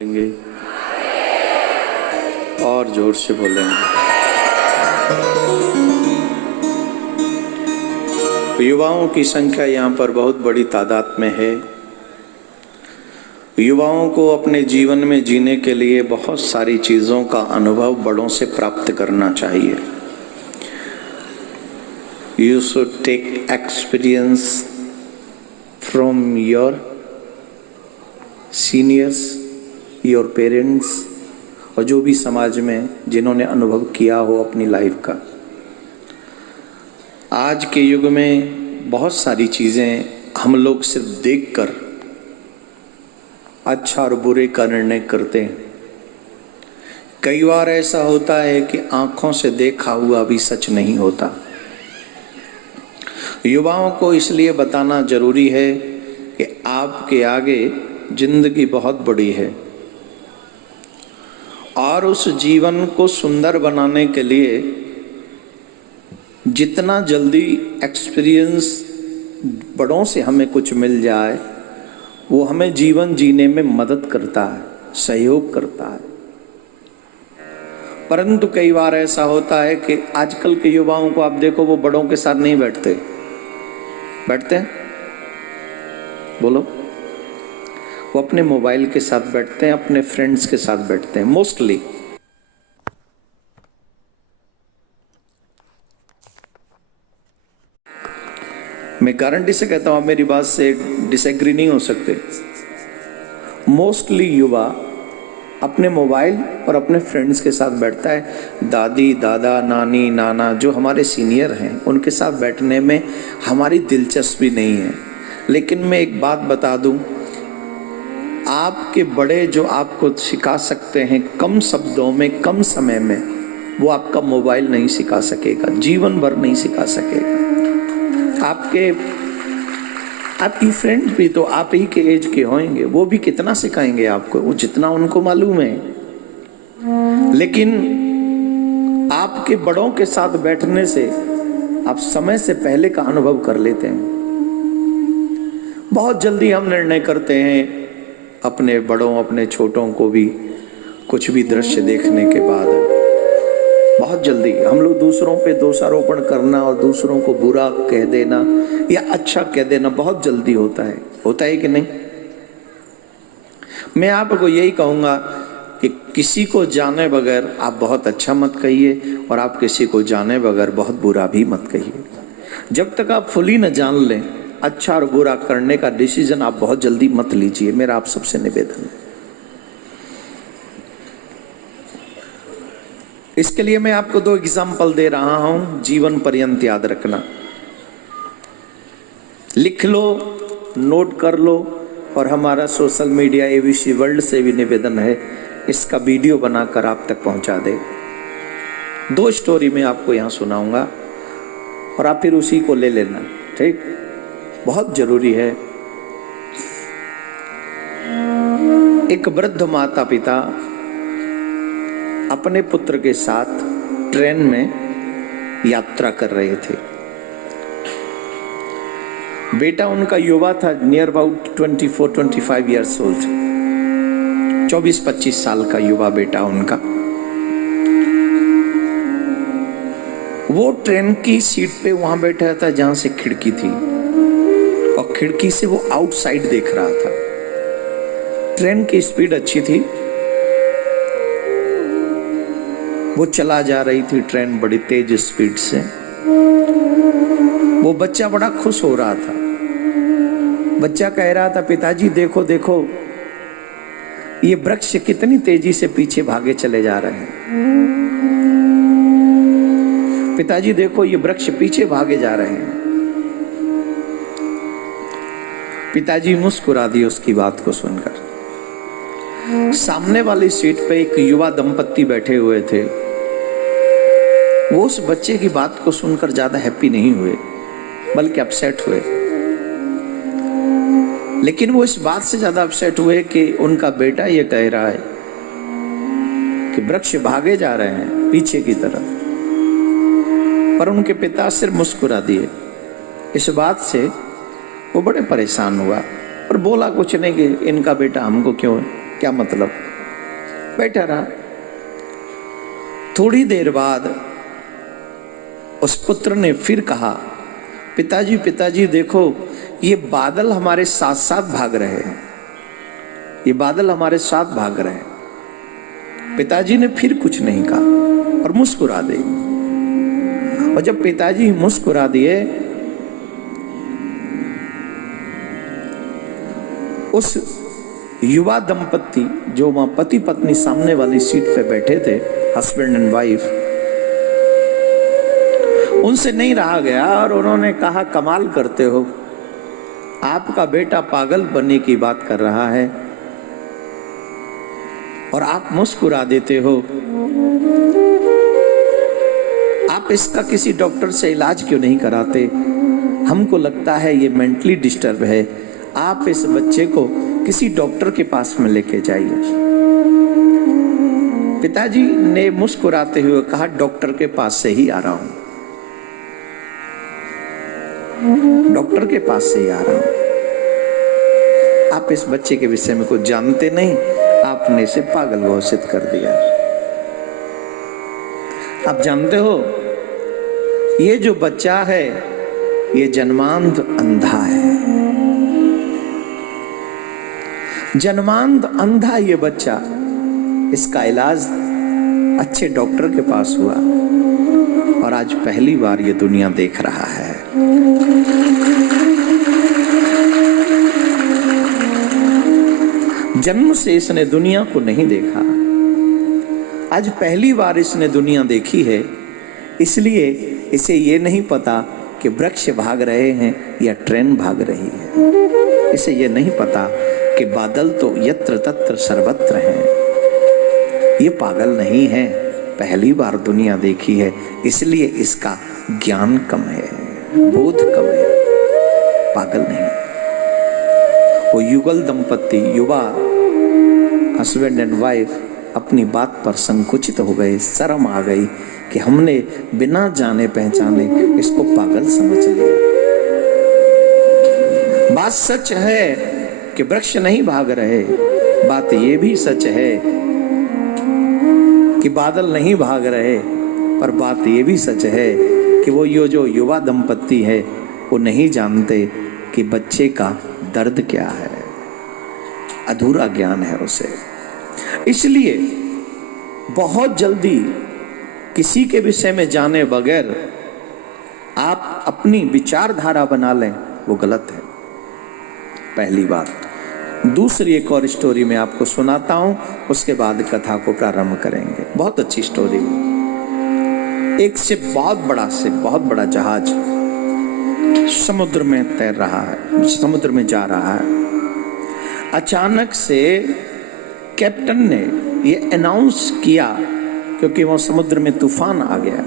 बोलेंगे और जोर से बोलेंगे। युवाओं की संख्या यहाँ पर बहुत बड़ी तादाद में है। युवाओं को अपने जीवन में जीने के लिए बहुत सारी चीज़ों का अनुभव बड़ों से प्राप्त करना चाहिए। You should take experience from your seniors, your parents, और जो भी समाज में जिन्होंने अनुभव किया हो अपनी लाइफ का। आज के युग में बहुत सारी चीज़ें हम लोग सिर्फ देखकर अच्छा और बुरे का निर्णय करते हैं। कई बार ऐसा होता है कि आंखों से देखा हुआ भी सच नहीं होता। युवाओं को इसलिए बताना जरूरी है कि आपके आगे जिंदगी बहुत बड़ी है और उस जीवन को सुंदर बनाने के लिए जितना जल्दी एक्सपीरियंस बड़ों से हमें कुछ मिल जाए वो हमें जीवन जीने में मदद करता है, सहयोग करता है। परंतु कई बार ऐसा होता है कि आजकल के युवाओं को आप देखो, वो बड़ों के साथ नहीं बैठते हैं? बोलो। वो अपने मोबाइल के साथ बैठते हैं, अपने फ्रेंड्स के साथ बैठते हैं मोस्टली। मैं गारंटी से कहता हूं, आप मेरी बात से डिसएग्री नहीं हो सकते। मोस्टली युवा अपने मोबाइल और अपने फ्रेंड्स के साथ बैठता है। दादी दादा नानी नाना जो हमारे सीनियर हैं उनके साथ बैठने में हमारी दिलचस्पी नहीं है। लेकिन मैं एक बात बता दूं, आपके बड़े जो आपको सिखा सकते हैं कम शब्दों में कम समय में, वो आपका मोबाइल नहीं सिखा सकेगा, जीवन भर नहीं सिखा सकेगा। आपकी फ्रेंड्स भी तो आप ही के एज के होंगे, वो भी कितना सिखाएंगे आपको, वो जितना उनको मालूम है। लेकिन आपके बड़ों के साथ बैठने से आप समय से पहले का अनुभव कर लेते हैं। बहुत जल्दी हम निर्णय करते हैं अपने बड़ों अपने छोटों को भी कुछ भी दृश्य देखने के बाद। बहुत जल्दी हम लोग दूसरों पे दोषारोपण करना और दूसरों को बुरा कह देना या अच्छा कह देना बहुत जल्दी होता है कि नहीं? मैं आपको यही कहूंगा कि किसी को जाने बगैर आप बहुत अच्छा मत कहिए और आप किसी को जाने बगैर बहुत बुरा भी मत कहिए। जब तक आप फुली न जान लें, अच्छा और बुरा करने का डिसीजन आप बहुत जल्दी मत लीजिए। मेरा आप सबसे निवेदन है। इसके लिए मैं आपको 2 एग्जाम्पल दे रहा हूं, जीवन पर्यंत याद रखना। लिख लो, नोट कर लो, और हमारा सोशल मीडिया एबीसी वर्ल्ड से भी निवेदन है इसका वीडियो बनाकर आप तक पहुंचा दे। 2 स्टोरी मैं आपको यहां सुनाऊंगा और आप फिर उसी को ले लेना, ठीक? बहुत जरूरी है। एक वृद्ध माता पिता अपने पुत्र के साथ ट्रेन में यात्रा कर रहे थे। बेटा उनका युवा था, नियर अबाउट 24-25 ईयर्स ओल्ड, 24-25 साल का युवा बेटा उनका। वो ट्रेन की सीट पे वहां बैठा था जहां से खिड़की थी और खिड़की से वो आउटसाइड देख रहा था। ट्रेन की स्पीड अच्छी थी, वो चला जा रही थी ट्रेन बड़ी तेज स्पीड से। वो बच्चा बड़ा खुश हो रहा था। बच्चा कह रहा था, पिताजी देखो देखो ये वृक्ष कितनी तेजी से पीछे भागे चले जा रहे हैं। पिताजी देखो ये वृक्ष पीछे भागे जा रहे हैं। पिताजी मुस्कुरा दिए उसकी बात को सुनकर। सामने वाली सीट पे एक युवा दंपत्ति बैठे हुए थे। वो उस बच्चे की बात को सुनकर ज्यादा हैप्पी नहीं हुए, बल्कि अपसेट हुए। लेकिन वो इस बात से ज्यादा अपसेट हुए कि उनका बेटा ये कह रहा है कि वृक्ष भागे जा रहे हैं पीछे की तरफ, पर उनके पिता सिर्फ मुस्कुरा दिए। इस बात से वो बड़े परेशान हुआ और बोला कुछ नहीं कि इनका बेटा हमको क्यों क्या मतलब? बैठा रहा। थोड़ी देर बाद उस पुत्र ने फिर कहा, पिताजी पिताजी देखो, ये बादल हमारे साथ साथ भाग रहे हैं, ये बादल हमारे साथ भाग रहे हैं। पिताजी ने फिर कुछ नहीं कहा और मुस्कुरा दी। और जब पिताजी मुस्कुरा दिए, उस युवा दंपत्ति जो वहां पति पत्नी सामने वाली सीट पे बैठे थे, हस्बैंड एंड वाइफ, उनसे नहीं रहा गया और उन्होंने कहा, कमाल करते हो, आपका बेटा पागल बनने की बात कर रहा है और आप मुस्कुरा देते हो। आप इसका किसी डॉक्टर से इलाज क्यों नहीं कराते? हमको लगता है ये मेंटली डिस्टर्ब है, आप इस बच्चे को किसी डॉक्टर के पास में लेके जाइए। पिताजी ने मुस्कुराते हुए कहा, डॉक्टर के पास से ही आ रहा हूं, डॉक्टर के पास से ही आ रहा हूं। आप इस बच्चे के विषय में कुछ जानते नहीं, आपने इसे पागल घोषित कर दिया। आप जानते हो, ये जो बच्चा है ये जन्मांध अंधा है, जन्मांध अंधा ये बच्चा। इसका इलाज अच्छे डॉक्टर के पास हुआ और आज पहली बार ये दुनिया देख रहा है। जन्म से इसने दुनिया को नहीं देखा, आज पहली बार इसने दुनिया देखी है। इसलिए इसे ये नहीं पता कि वृक्ष भाग रहे हैं या ट्रेन भाग रही है। इसे ये नहीं पता कि बादल तो यत्र तत्र सर्वत्र हैं। ये पागल नहीं है, पहली बार दुनिया देखी है, इसलिए इसका ज्ञान कम है, बोध कम है, पागल नहीं। वो युगल दंपत्ति, युवा हस्बैंड एंड वाइफ अपनी बात पर संकुचित हो गए, शर्म आ गई कि हमने बिना जाने पहचाने इसको पागल समझ लिया। बात सच है कि वृक्ष नहीं भाग रहे, बात ये भी सच है कि बादल नहीं भाग रहे, पर बात ये भी सच है कि वो जो युवा दंपत्ति है वो नहीं जानते कि बच्चे का दर्द क्या है, अधूरा ज्ञान है उसे। इसलिए बहुत जल्दी किसी के विषय में जाने बगैर आप अपनी विचारधारा बना लें, वो गलत है, पहली बात। दूसरी एक और स्टोरी मैं आपको सुनाता हूं, उसके बाद कथा को प्रारंभ करेंगे। बहुत अच्छी स्टोरी। एक शिप, बहुत बड़ा जहाज समुद्र में तैर रहा है, समुद्र में जा रहा है। अचानक से कैप्टन ने ये अनाउंस किया, क्योंकि वहां समुद्र में तूफान आ गया।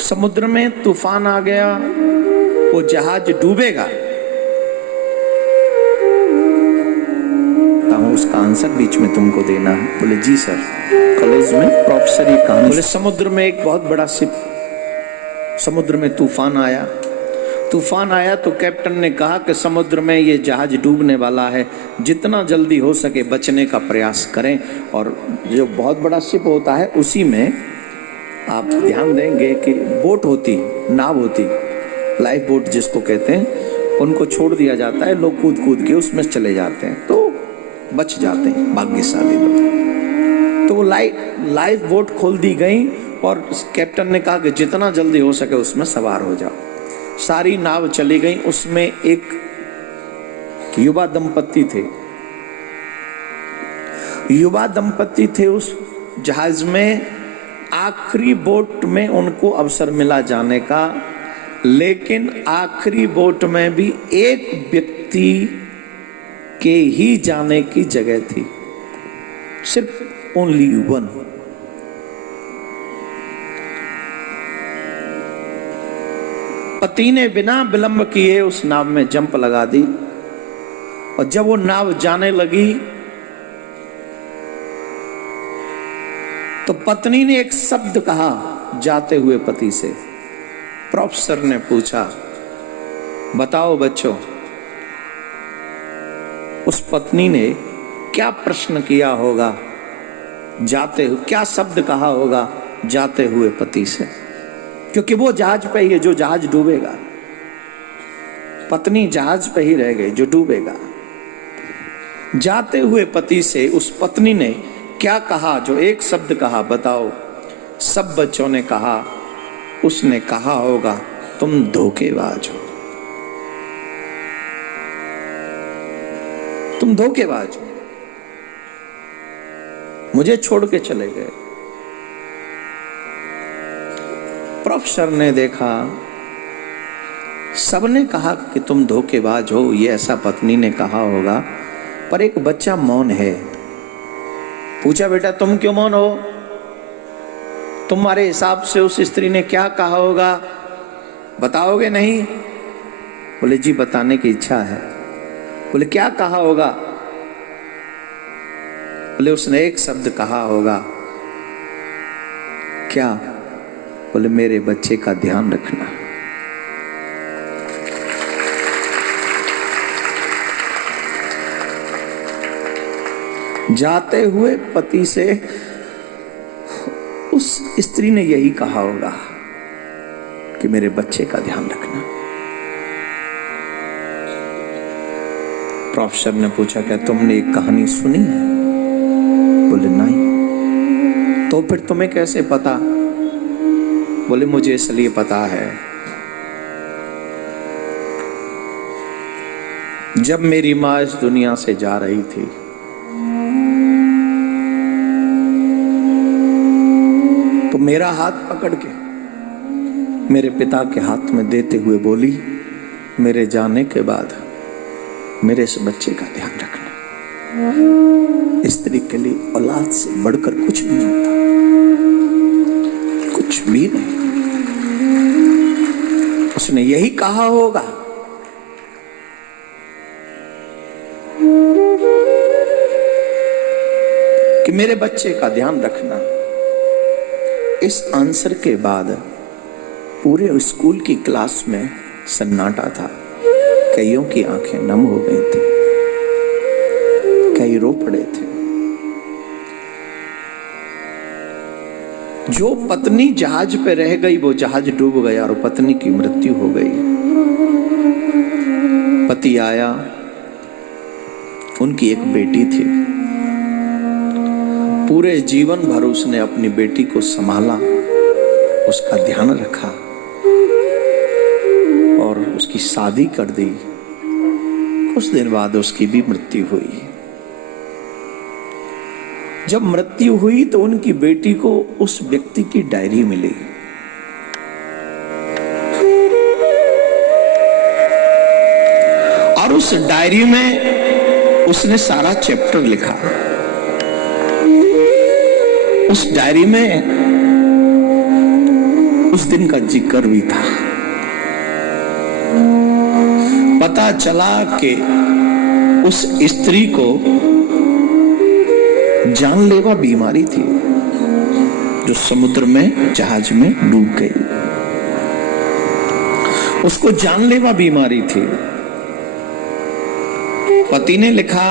समुद्र में तूफान आ गया, वो जहाज डूबेगा। उसका आंसर बीच में तुमको देना है। बोले जी सर, कॉलेज में प्रोफेसर ये कहानी। बोले समुद्र में एक बहुत बड़ा शिप, समुद्र में तूफान आया। तूफान आया तो कैप्टन ने कहा कि समुद्र में ये जहाज डूबने वाला है, जितना जल्दी हो सके बचने का प्रयास करें। और जो बहुत बड़ा शिप होता है उसी में आप ध्यान देंगे कि बोट होती, नाव होती, लाइफ बोट जिसको कहते हैं, उनको छोड़ दिया जाता है, लोग कूद कूद के उसमें चले जाते हैं तो बच जाते हैं भाग्यशाली लोग। तो वो लाइफ बोट खोल दी गई और कैप्टन ने कहा कि जितना जल्दी हो सके उसमें सवार हो जाओ। सारी नाव चली गई। उसमें एक युवा दंपत्ति थे, युवा दंपत्ति थे उस जहाज में। आखिरी बोट में उनको अवसर मिला जाने का, लेकिन आखिरी बोट में भी एक व्यक्ति के ही जाने की जगह थी, सिर्फ ओनली वन। पति ने बिना विलंब किए उस नाव में जंप लगा दी, और जब वो नाव जाने लगी तो पत्नी ने एक शब्द कहा जाते हुए पति से। प्रोफेसर ने पूछा, बताओ बच्चों, उस पत्नी ने क्या प्रश्न किया होगा जाते हुए, क्या शब्द कहा होगा जाते हुए पति से, क्योंकि वो जहाज पे ही है जो जहाज डूबेगा। पत्नी जहाज पे ही रह गई जो डूबेगा। जाते हुए पति से उस पत्नी ने क्या कहा, जो एक शब्द कहा, बताओ। सब बच्चों ने कहा, उसने कहा होगा तुम धोखेबाज हो, तुम धोखेबाज हो, मुझे छोड़ के चले गए। प्रोफेसर ने देखा, सबने कहा कि तुम धोखेबाज हो, ये ऐसा पत्नी ने कहा होगा, पर एक बच्चा मौन है। पूछा, बेटा तुम क्यों मौन हो? तुम्हारे हिसाब से उस स्त्री ने क्या कहा होगा, बताओगे नहीं? बोले जी बताने की इच्छा है। बोले क्या कहा होगा? बोले उसने एक शब्द कहा होगा। क्या? बोले मेरे बच्चे का ध्यान रखना। जाते हुए पति से उस स्त्री ने यही कहा होगा कि मेरे बच्चे का ध्यान रखना। प्रोफेसर ने पूछा, क्या तुमने एक कहानी सुनी है? बोले नहीं। तो फिर तुम्हें कैसे पता? बोले मुझे इसलिए पता है, जब मेरी माँ इस दुनिया से जा रही थी तो मेरा हाथ पकड़ के मेरे पिता के हाथ में देते हुए बोली, मेरे जाने के बाद मेरे इस बच्चे का ध्यान रखना। स्त्री के लिए औलाद से बढ़कर कुछ नहीं होता, कुछ भी नहीं। उसने यही कहा होगा। कि मेरे बच्चे का ध्यान रखना। इस आंसर के बाद पूरे स्कूल की क्लास में सन्नाटा था। कईयों की आंखें नम हो गई थी, कई रो पड़े थे। जो पत्नी जहाज पे रह गई वो जहाज डूब गया और पत्नी की मृत्यु हो गई। पति आया, उनकी एक बेटी थी। पूरे जीवन भर उसने अपनी बेटी को संभाला, उसका ध्यान रखा और उसकी शादी कर दी। कुछ दिन बाद उसकी भी मृत्यु हुई। जब मृत्यु हुई तो उनकी बेटी को उस व्यक्ति की डायरी मिली। और उस डायरी में उसने सारा चैप्टर लिखा। उस डायरी में उस दिन का जिक्र भी था। पता चला कि उस स्त्री को जानलेवा बीमारी थी जो समुद्र में जहाज में डूब गई। उसको जानलेवा बीमारी थी। पति ने लिखा,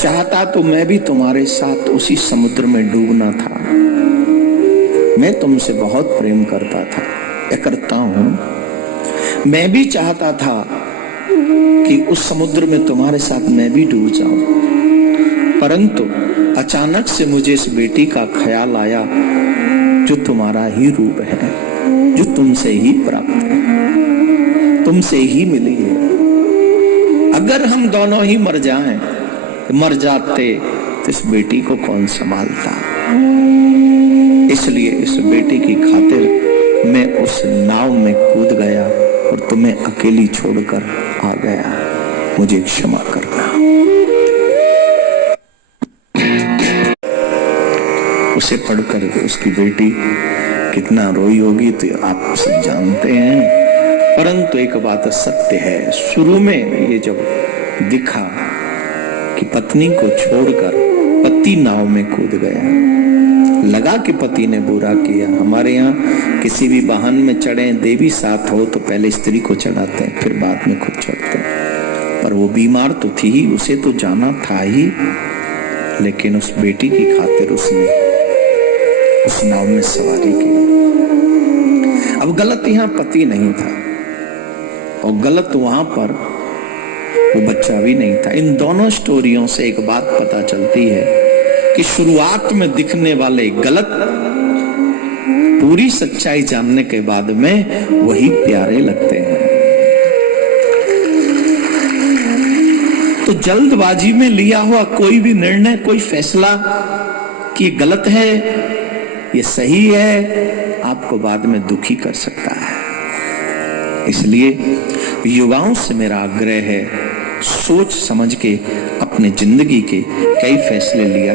चाहता तो मैं भी तुम्हारे साथ उसी समुद्र में डूबना था। मैं तुमसे बहुत प्रेम करता था या करता हूं। मैं भी चाहता था कि उस समुद्र में तुम्हारे साथ मैं भी डूब जाऊं, परंतु अचानक से मुझे इस बेटी का ख्याल आया जो तुम्हारा ही रूप है, जो तुमसे ही प्राप्त है, तुमसे ही मिली है। अगर हम दोनों ही मर जाते तो इस बेटी को कौन संभालता। इसलिए इस बेटी की खातिर मैं उस नाव में कूद गया और तुम्हें अकेली छोड़कर आ गया। मुझे क्षमा करना। उसे पढ़कर उसकी बेटी कितना रोई होगी तो आप सब जानते हैं। परंतु एक बात सत्य है, शुरू में ये जब दिखा कि पत्नी को छोड़कर पति नाव में कूद गया, लगा कि पति ने बुरा किया। हमारे यहाँ किसी भी वाहन में चढ़े, देवी साथ हो तो पहले स्त्री को चढ़ाते हैं, फिर बाद में खुद चढ़ते हैं। पर वो बीमार तो थी ही, उसे तो जाना था ही, लेकिन उस बेटी की खातिर उसने उस नाव में सवारी की। अब गलत यहां पति नहीं था और गलत वहां पर वो बच्चा भी नहीं था। इन दोनों स्टोरियों से एक बात पता चलती है कि शुरुआत में दिखने वाले गलत पूरी सच्चाई जानने के बाद में वही प्यारे लगते हैं। तो जल्दबाजी में लिया हुआ कोई भी निर्णय, कोई फैसला कि गलत है ये सही है, आपको बाद में दुखी कर सकता है। इसलिए युवाओं से मेरा आग्रह है, सोच समझ के अपने जिंदगी के कई फैसले लिया